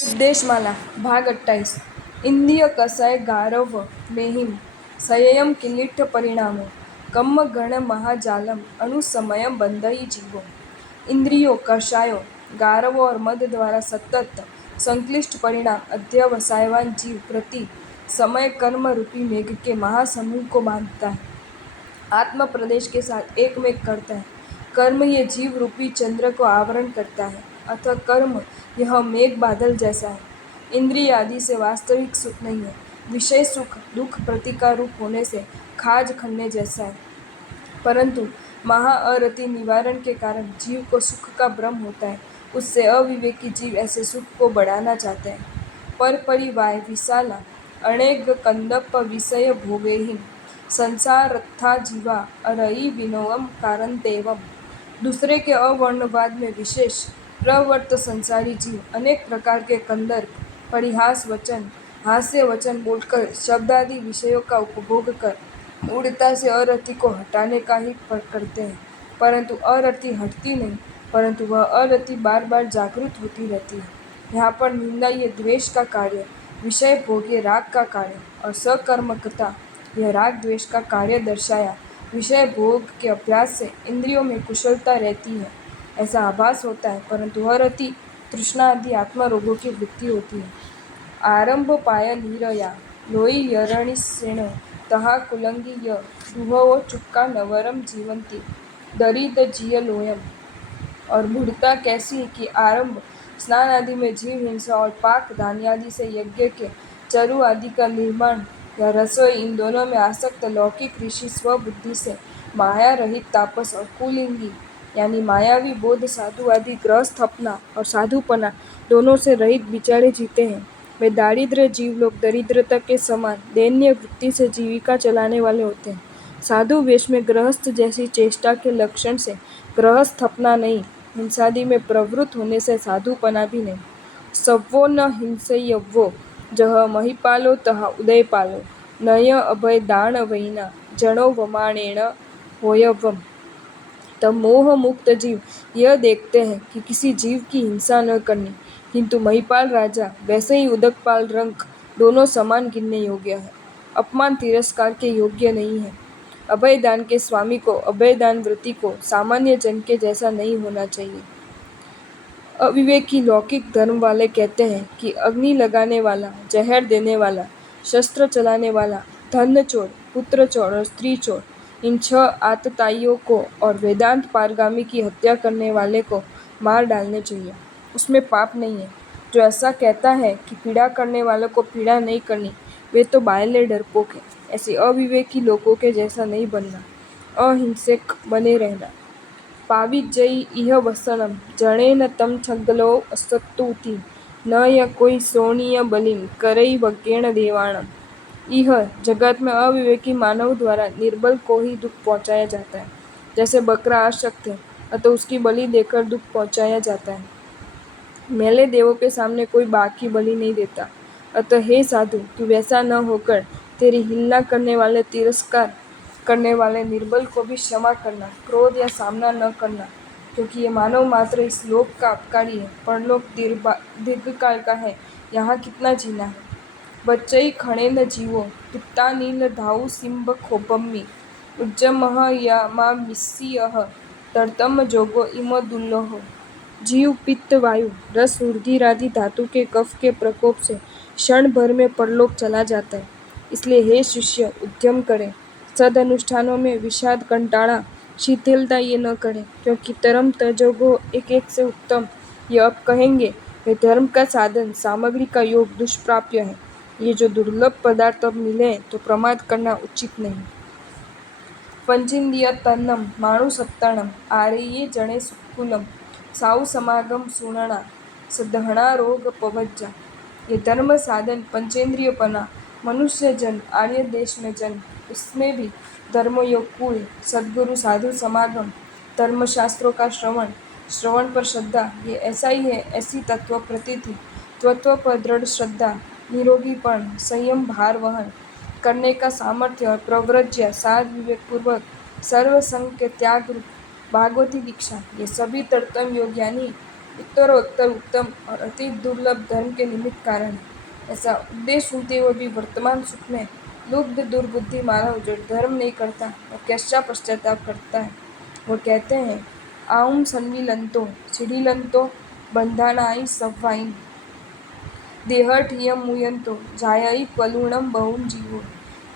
उपदेशमाला भाग 28 इंद्रिय कसाय गारव मेहिम संयम किलीठ परिणामो कम्म गण महाजालम अनुसमयम बंधई जीवो। इंद्रियों कषायों गारवों और मद द्वारा सतत संक्लिष्ट परिणाम अध्यवसायवान जीव प्रति समय कर्म रूपी मेघ के महासमूह को बांधता है, आत्म प्रदेश के साथ एकमेक करता है। कर्म ये जीव रूपी चंद्र को आवरण करता है, अतः कर्म यह मेघ बादल जैसा है। इंद्रिय आदि से वास्तविक सुख नहीं है, विषय सुख दुख प्रतीकार रूप होने से खाज खन्ने जैसा है। परंतु महाअरति निवारण के कारण जीव को सुख का भ्रम होता है, उससे अविवेकी जीव ऐसे सुख को बढ़ाना चाहते हैं। पर परिवाय विशाला अनेक कंदप विषय भोगेहि संसारथा जीवा अरई विनोम कारण देवम। दूसरे के अवर्णवाद में विशेष प्रवृत्त संसारी जीव अनेक प्रकार के कंदर्प परिहास वचन हास्य वचन बोलकर शब्द आदि विषयों का उपभोग कर मूढ़ता से अरति को हटाने का ही करते हैं, परंतु अरति हटती नहीं, परंतु वह अरति बार बार जागृत होती रहती है। यहाँ पर निंदा ये द्वेष का कार्य, विषय भोग ये राग का कार्य और सकर्मकता यह राग द्वेष का कार्य दर्शाया। विषय भोग के अभ्यास से इंद्रियों में कुशलता रहती है ऐसा आभास होता है, परंतु अरति तृष्णा आदि आत्मा रोगों की वृत्ति होती है। आरंभ पाय नीरया लोई यरणिसेण तहा कुलंगी य दुहवो चुक्का नवरम जीवंती दरिद जिय लोयम। और मूढ़ता कैसी है कि आरंभ स्नान आदि में जीव हिंसा और पाक धान्य आदि से यज्ञ के चरु आदि का निर्माण या रसोई इन दोनों में आसक्त लौकिक ऋषि स्वबुद्धि से माया रहित तापस और कुलिंगी यानी मायावी बोध साधु आदि गृहस्थ अपना और साधुपना दोनों से रहित बिचारे जीते हैं। वे दारिद्र्य जीव लोग दरिद्रता के समान दैन्य वृत्ति से जीविका चलाने वाले होते हैं। साधु वेश में गृहस्थ जैसी चेष्टा के लक्षण से गृहस्थ अपना नहीं, हिंसादि में प्रवृत्त होने से साधुपना भी नहीं। सव्वो न हिंसयव्वो जह महिपालो तह उदयपालो नय अभय दान वैना जनो वमाणेण होयवम। तब मोह मुक्त जीव यह देखते हैं कि किसी जीव की हिंसा न करनी, किंतु महिपाल राजा वैसे ही उदकपाल रंक दोनों समान गिनने योग्य है, अपमान तिरस्कार के योग्य नहीं है। अभयदान के स्वामी को अभयदान व्रती को सामान्य जन के जैसा नहीं होना चाहिए। अविवेकी लौकिक धर्म वाले कहते हैं कि अग्नि लगाने वाला, जहर देने वाला, शस्त्र चलाने वाला, धन चोर, पुत्र चोर और स्त्री चोर इन 6 आतताइयों को और वेदांत पारगामी की हत्या करने वाले को मार डालने चाहिए, उसमें पाप नहीं है। जो ऐसा कहता है कि पीड़ा करने वालों को पीड़ा नहीं करनी, वे तो बायले डरपोक हैं। ऐसे अविवेकी लोगों के जैसा नहीं बनना, अहिंसक बने रहना। पाविजयी इह वसनम जनेन तम छगलो असत्तुति न य कोई सोणीय बलिम करई वज्ञेण देवाणम। यह जगत में अविवेकी मानव द्वारा निर्बल को ही दुख पहुँचाया जाता है, जैसे बकरा आसक्त है अतः उसकी बलि देकर दुख पहुँचाया जाता है। मेले देवों के सामने कोई बाघ की बलि नहीं देता, अतः हे साधु तू वैसा न होकर तेरी हिलना करने वाले तिरस्कार करने वाले निर्बल को भी क्षमा करना, क्रोध या सामना न करना, क्योंकि ये मानव मात्र इस लोक का अपकारी है, परलोक दीर्घकाल का है, यहाँ कितना जीना है। बच्चई खणे न जीवो तुत्ता नील धाउ सिंब खोपम्मी उज्जमह यामा मिस्सियह तर्तम जोगो इम दुल्लहो। जीव पित्त वायु रस ऊर्ध्वरादि धातु के कफ के प्रकोप से क्षण भर में परलोक चला जाता है। इसलिए हे शिष्य उद्यम करें, सद अनुष्ठानों में विषाद कंटाड़ा शिथिलता ये न करें, क्योंकि तरम तजोगो एक एक से उत्तम ये अब कहेंगे वे धर्म का साधन सामग्री का योग दुष्प्राप्य है। ये जो दुर्लभ पदार्थ अब मिले तो प्रमाद करना उचित नहीं। पंचिंदिय तन्नम माणु सत्तणम आर्ये जणे सुकुलम साउ समागम सुनणा सदहणा रोग पवज्जा। ये धर्म साधन पंचेंद्रियपना मनुष्य जन आर्य देश में जन्म, उसमें भी धर्मयोग कुल सद्गुरु साधु समागम धर्मशास्त्रों का श्रवण, श्रवण पर श्रद्धा ये ऐसा ही है। ऐसी तत्व प्रतीति, तत्व पर दृढ़ श्रद्धा, निरोगीपण, संयम, भार वहन करने का सामर्थ्य और प्रव्रज्य साध विवेक पूर्वक सर्व संग के त्याग रूप भागवती दीक्षा, ये सभी तर्तम योग यानी उत्तरोत्तर उत्तम और अति दुर्लभ धर्म के निमित्त कारण है। ऐसा उपदेश सुनते हुए भी वर्तमान सुख में लुब्ध दुर्बुद्धि मानव जो धर्म नहीं करता और कैसा पश्चाताप करता है, वो कहते हैं आउम सन्निलंतो सिढ़िलंतो बंधानाई सवाइन देहठियम मुयंतो जायई पलूणम बहुम जीवो।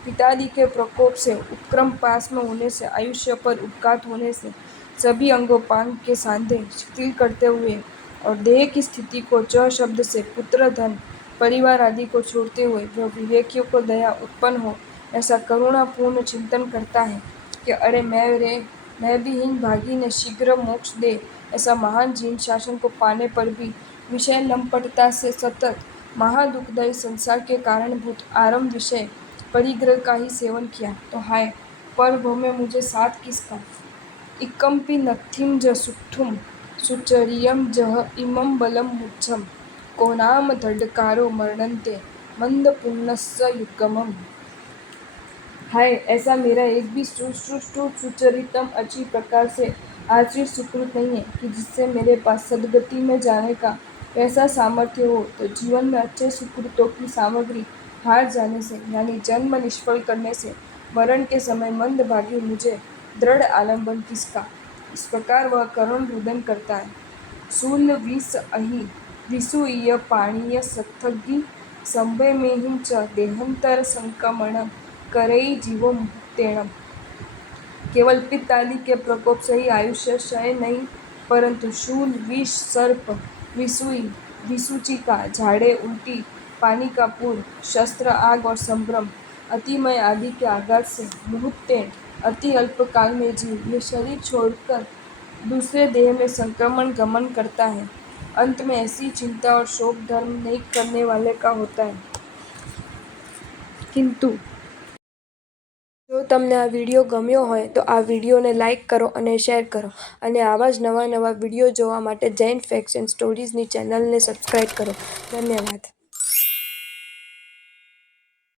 पितादि के प्रकोप से उपक्रम पास में होने से आयुष्य पर उपघात होने से सभी अंगोपांग के सांधे शिथिल करते हुए और देह की स्थिति को च शब्द से पुत्र धन परिवार आदि को छोड़ते हुए जो विवेकियों को दया उत्पन्न हो ऐसा करुणापूर्ण चिंतन करता है कि अरे मैं भी हीन भागी ने शीघ्र मोक्ष दे, ऐसा महान जीन शासन को पाने पर भी विषय लंपटता से सतत महादुखदायी संसार के कारणभूत आरंभ विषय परिग्रह का ही सेवन किया तो हाय पर भव में मुझे साथ किसका। इकम्पि नथिम ज सुट्ठुम सुचरियम जह इमं बलम मुच्छम को नाम धडकारो मरणन्ते मंद पुण्यस्य युगमम। हाय ऐसा मेरा एक भी सुष्ठु सुचरितम अच्छी प्रकार से आश्रित सुकृत नहीं है कि जिससे मेरे पास सदगति में जाने का वैसा सामर्थ्य हो, तो जीवन में अच्छे सुकृतों की सामग्री हार जाने से यानी जन्म निष्फल करने से मरण के समय मंदभागी मुझे दृढ़ आलम्बन किसका। इस प्रकार वह करुण रुदन करता है। शूल विष अहि विसूय पाणीय सत्थग्गी संभय में हिम च देहांतर संक्रमण करई जीवो मुक्तेणम। केवल पित्त आदि के प्रकोप से ही आयुष्य क्षय नहीं, परंतु शूल विष सर्प विसूई विसूचिका झाड़े उल्टी पानी का पूर शस्त्र आग और संभ्रम अतिमय आदि के आघात से मुहूर्तेण अति अल्प काल में जीव ये शरीर छोड़कर दूसरे देह में संक्रमण गमन करता है। अंत में ऐसी चिंता और शोक धर्म नहीं करने वाले का होता है। किंतु જો તમને આ વિડીયો ગમ્યો હોય તો આ વિડીયોને લાઇક કરો અને શેર કરો અને આવા જ નવા વિડીયો જોવા માટે જૈન ફેક્ટ્સ એન્ડ સ્ટોરીઝની ચેનલને સબસ્ક્રાઈબ કરો. ધન્યવાદ.